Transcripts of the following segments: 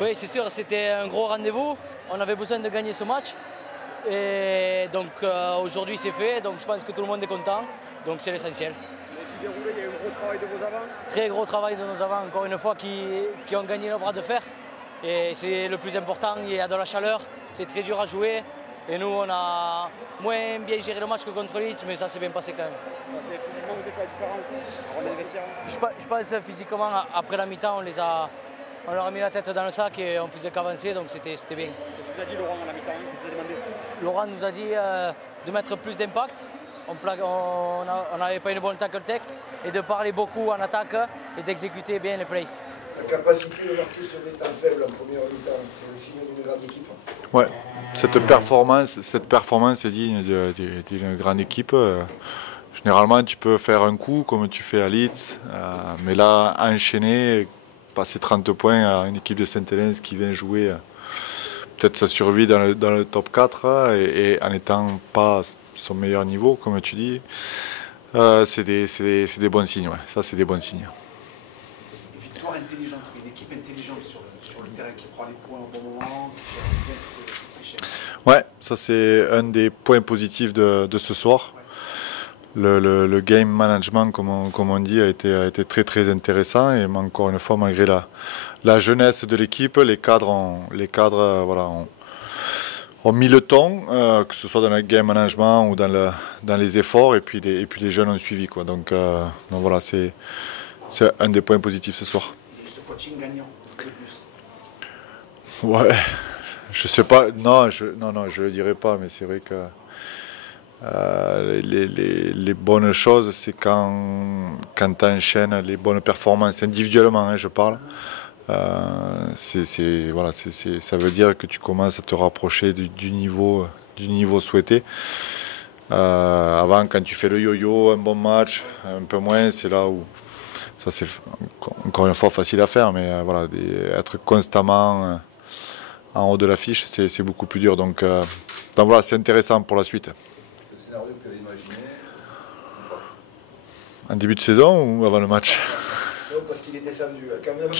Oui, c'est sûr, c'était un gros rendez-vous. On avait besoin de gagner ce match. Et donc aujourd'hui c'est fait, donc je pense que tout le monde est content, donc c'est l'essentiel. Il y a eu un gros travail de vos avants. Très gros travail de nos avants, encore une fois, qui ont gagné le bras de fer. Et c'est le plus important, il y a de la chaleur, c'est très dur à jouer. Et nous, on a moins bien géré le match que contre Leeds, mais ça s'est bien passé quand même. Physiquement, vous avez fait la différence. On est les vestiaires. Je pense physiquement, après la mi-temps, on leur a mis la tête dans le sac et on faisait qu'avancer, donc c'était bien. Qu'est-ce que vous a dit Laurent à la mi-temps? Qu'est-ce que vous a demandé? Laurent nous a dit de mettre plus d'impact. On n'avait pas une bonne tackle tech et de parler beaucoup en attaque et d'exécuter bien les plays. La capacité de marquer sur des temps faibles en première mi-temps, c'est le signe d'une grande équipe. Ouais, cette performance est digne d'une grande équipe. Généralement, tu peux faire un coup comme tu fais à Leeds, mais là, enchaîner, passer 30 points à une équipe de Saint-Helens qui vient jouer peut-être sa survie dans le top 4 et en n'étant pas son meilleur niveau, comme tu dis, c'est des bons signes. Ouais. Ça, c'est des bons signes. Une victoire intelligente, une équipe intelligente sur le terrain qui prend les points au bon moment, qui fait Ouais, ça c'est un des points positifs de ce soir. Le game management, comme on dit, a été très intéressant et encore une fois, malgré la jeunesse de l'équipe, les cadres voilà, ont mis le ton, que ce soit dans le game management ou dans les efforts, et puis les jeunes ont suivi, quoi. Donc voilà, c'est un des points positifs ce soir. ce coaching gagnant, le plus. Ouais, je sais pas, non, je le dirais pas, mais c'est vrai que les bonnes choses, c'est quand tu enchaînes les bonnes performances individuellement, hein, je parle. Voilà, ça veut dire que tu commences à te rapprocher du niveau souhaité. Avant, quand tu fais le yo-yo, un bon match, un peu moins, c'est là où ça c'est encore une fois facile à faire, mais voilà, être constamment en haut de l'affiche, c'est beaucoup plus dur. Donc voilà, c'est intéressant pour la suite. Le scénario que tu avais imaginé En début de saison ou avant le match? Non, parce qu'il est descendu quand même.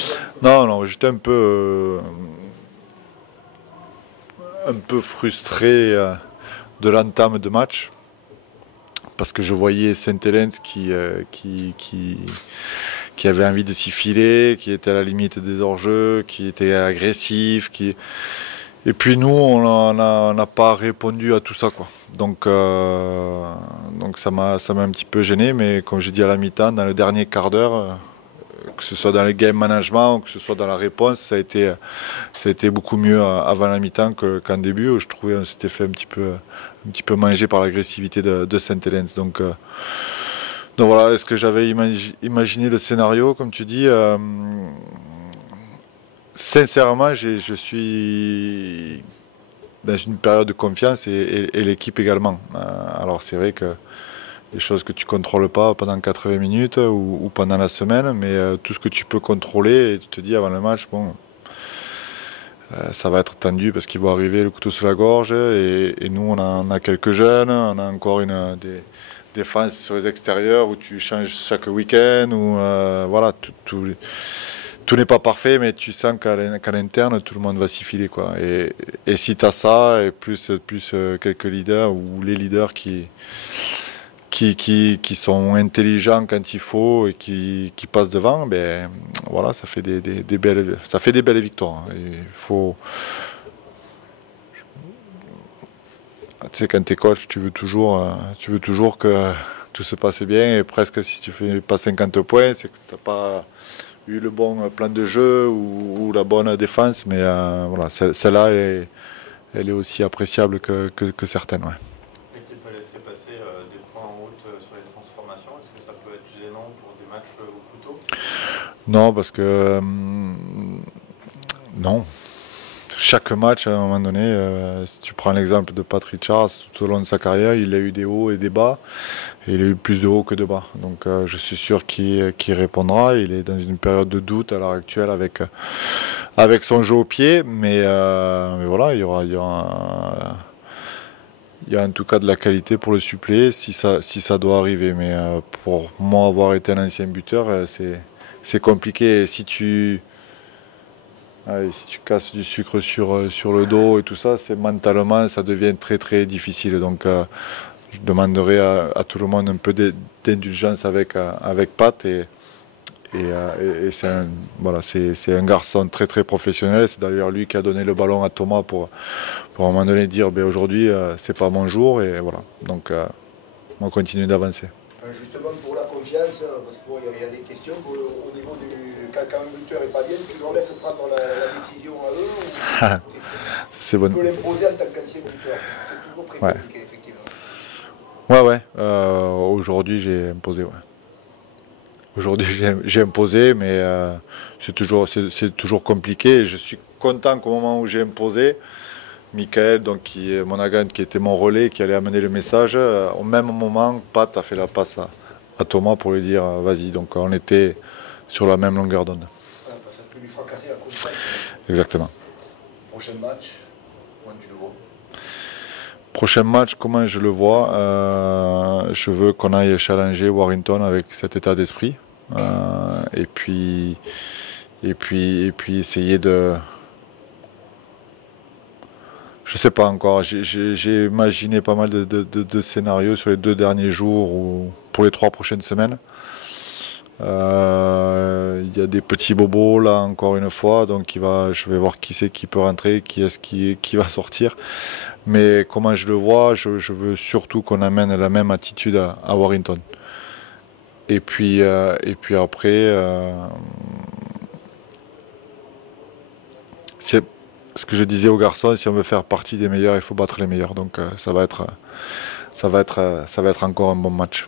Non, j'étais un peu frustré de l'entame de match parce que je voyais Saint-Helens qui avait envie de s'y filer, qui était à la limite des hors-jeux, qui était agressif, et puis nous on n'a pas répondu à tout ça, quoi. Donc ça m'a un petit peu gêné, mais comme j'ai dit à la mi-temps, dans le dernier quart d'heure, que ce soit dans le game management ou que ce soit dans la réponse, ça a été beaucoup mieux avant la mi-temps qu'en début, où je trouvais qu'on s'était fait un petit peu manger par l'agressivité de Saint-Helens. Donc voilà, est-ce que j'avais imaginé le scénario, comme tu dis? Sincèrement, je suis dans une période de confiance et l'équipe également. Alors c'est vrai que des choses que tu ne contrôles pas pendant 80 minutes ou pendant la semaine, mais tout ce que tu peux contrôler, et tu te dis avant le match, bon, ça va être tendu parce qu'il va arriver le couteau sous la gorge, et nous on a quelques jeunes, on a encore des défenses sur les extérieurs où tu changes chaque week-end, ou voilà, tout n'est pas parfait, mais tu sens qu'à l'interne, tout le monde va s'y filer, quoi. Et si tu as ça, et plus quelques leaders, ou les leaders qui sont intelligents quand il faut et qui passent devant, ben voilà, ça fait des belles victoires. Il faut, tu sais, quand tu es coach, tu veux toujours que tout se passe bien, et presque si tu fais pas 50 points, c'est que tu n'as pas eu le bon plan de jeu ou la bonne défense, mais voilà, celle-là, elle est aussi appréciable que certaines. Ouais. L'équipe a laissé passer des points en route sur les transformations. Est-ce que ça peut être gênant pour des matchs au couteau? Non, parce que non. Chaque match, à un moment donné, si tu prends l'exemple de Pat Richards, tout au long de sa carrière, il a eu des hauts et des bas, et il a eu plus de hauts que de bas. Donc je suis sûr qu'il répondra. Il est dans une période de doute à l'heure actuelle avec son jeu au pied, mais voilà, il y a en tout cas de la qualité pour le suppléer si ça doit arriver. Mais pour moi, avoir été un ancien buteur, c'est compliqué. Et si tu Ouais, si tu casses du sucre sur le dos et tout ça, c'est mentalement, ça devient très très difficile. Donc je demanderai à tout le monde un peu d'indulgence avec Pat. Et c'est un garçon très très professionnel. C'est d'ailleurs lui qui a donné le ballon à Thomas pour à un moment donné dire ben, aujourd'hui c'est pas mon jour. Et voilà. Donc on continue d'avancer. Justement pour la confiance, parce qu'il y a des questions au niveau du. Quand un buteur n'est pas bien, tu leur laisses prendre la décision à eux ou C'est bon. tu peux l'imposer en tant qu'ancien buteur, parce que c'est toujours très compliqué, effectivement. Ouais. Aujourd'hui j'ai imposé. Ouais. Aujourd'hui j'ai imposé, mais c'est toujours compliqué. Et je suis content qu'au moment où j'ai imposé, Michael, donc, qui est mon agent, qui était mon relais, qui allait amener le message, au même moment, Pat a fait la passe à Thomas pour lui dire vas-y. Donc on était sur la même longueur d'onde. Voilà, ça peut lui fracasser la confiance. Exactement. Prochain match, comment tu le vois? Prochain match, comment je le vois? Je veux qu'on aille challenger Warrington avec cet état d'esprit. Et puis essayer de... Je sais pas encore, j'ai imaginé pas mal de scénarios sur les 2 derniers jours ou pour les 3 prochaines semaines. Il y a des petits bobos là encore une fois, donc je vais voir qui c'est qui peut rentrer, qui va sortir. Mais comment je le vois, je veux surtout qu'on amène la même attitude à Warrington. Et puis après, c'est ce que je disais aux garçons, si on veut faire partie des meilleurs, il faut battre les meilleurs. Donc ça va être encore un bon match.